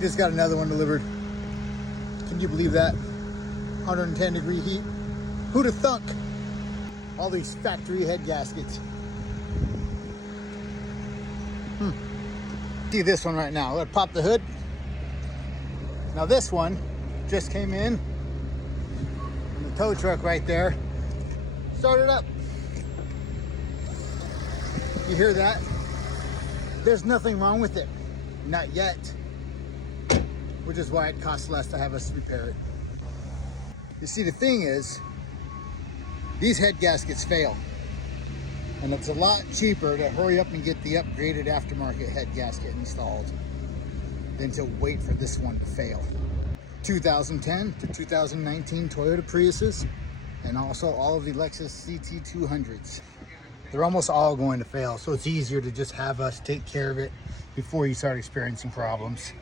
We just got another one delivered. Can you believe that? 110-degree heat. Who'd have thunk? All these factory head gaskets. See this one right now. Let's pop the hood. Now this one just came in the tow truck right there. Start it up. You hear that? There's nothing wrong with it. Not yet. Which is why it costs less to have us repair it. You see, the thing is, these head gaskets fail. And it's a lot cheaper to hurry up and get the upgraded aftermarket head gasket installed than to wait for this one to fail. 2010 to 2019 Toyota Priuses, and also all of the Lexus CT200s. They're almost all going to fail, so it's easier to just have us take care of it before you start experiencing problems.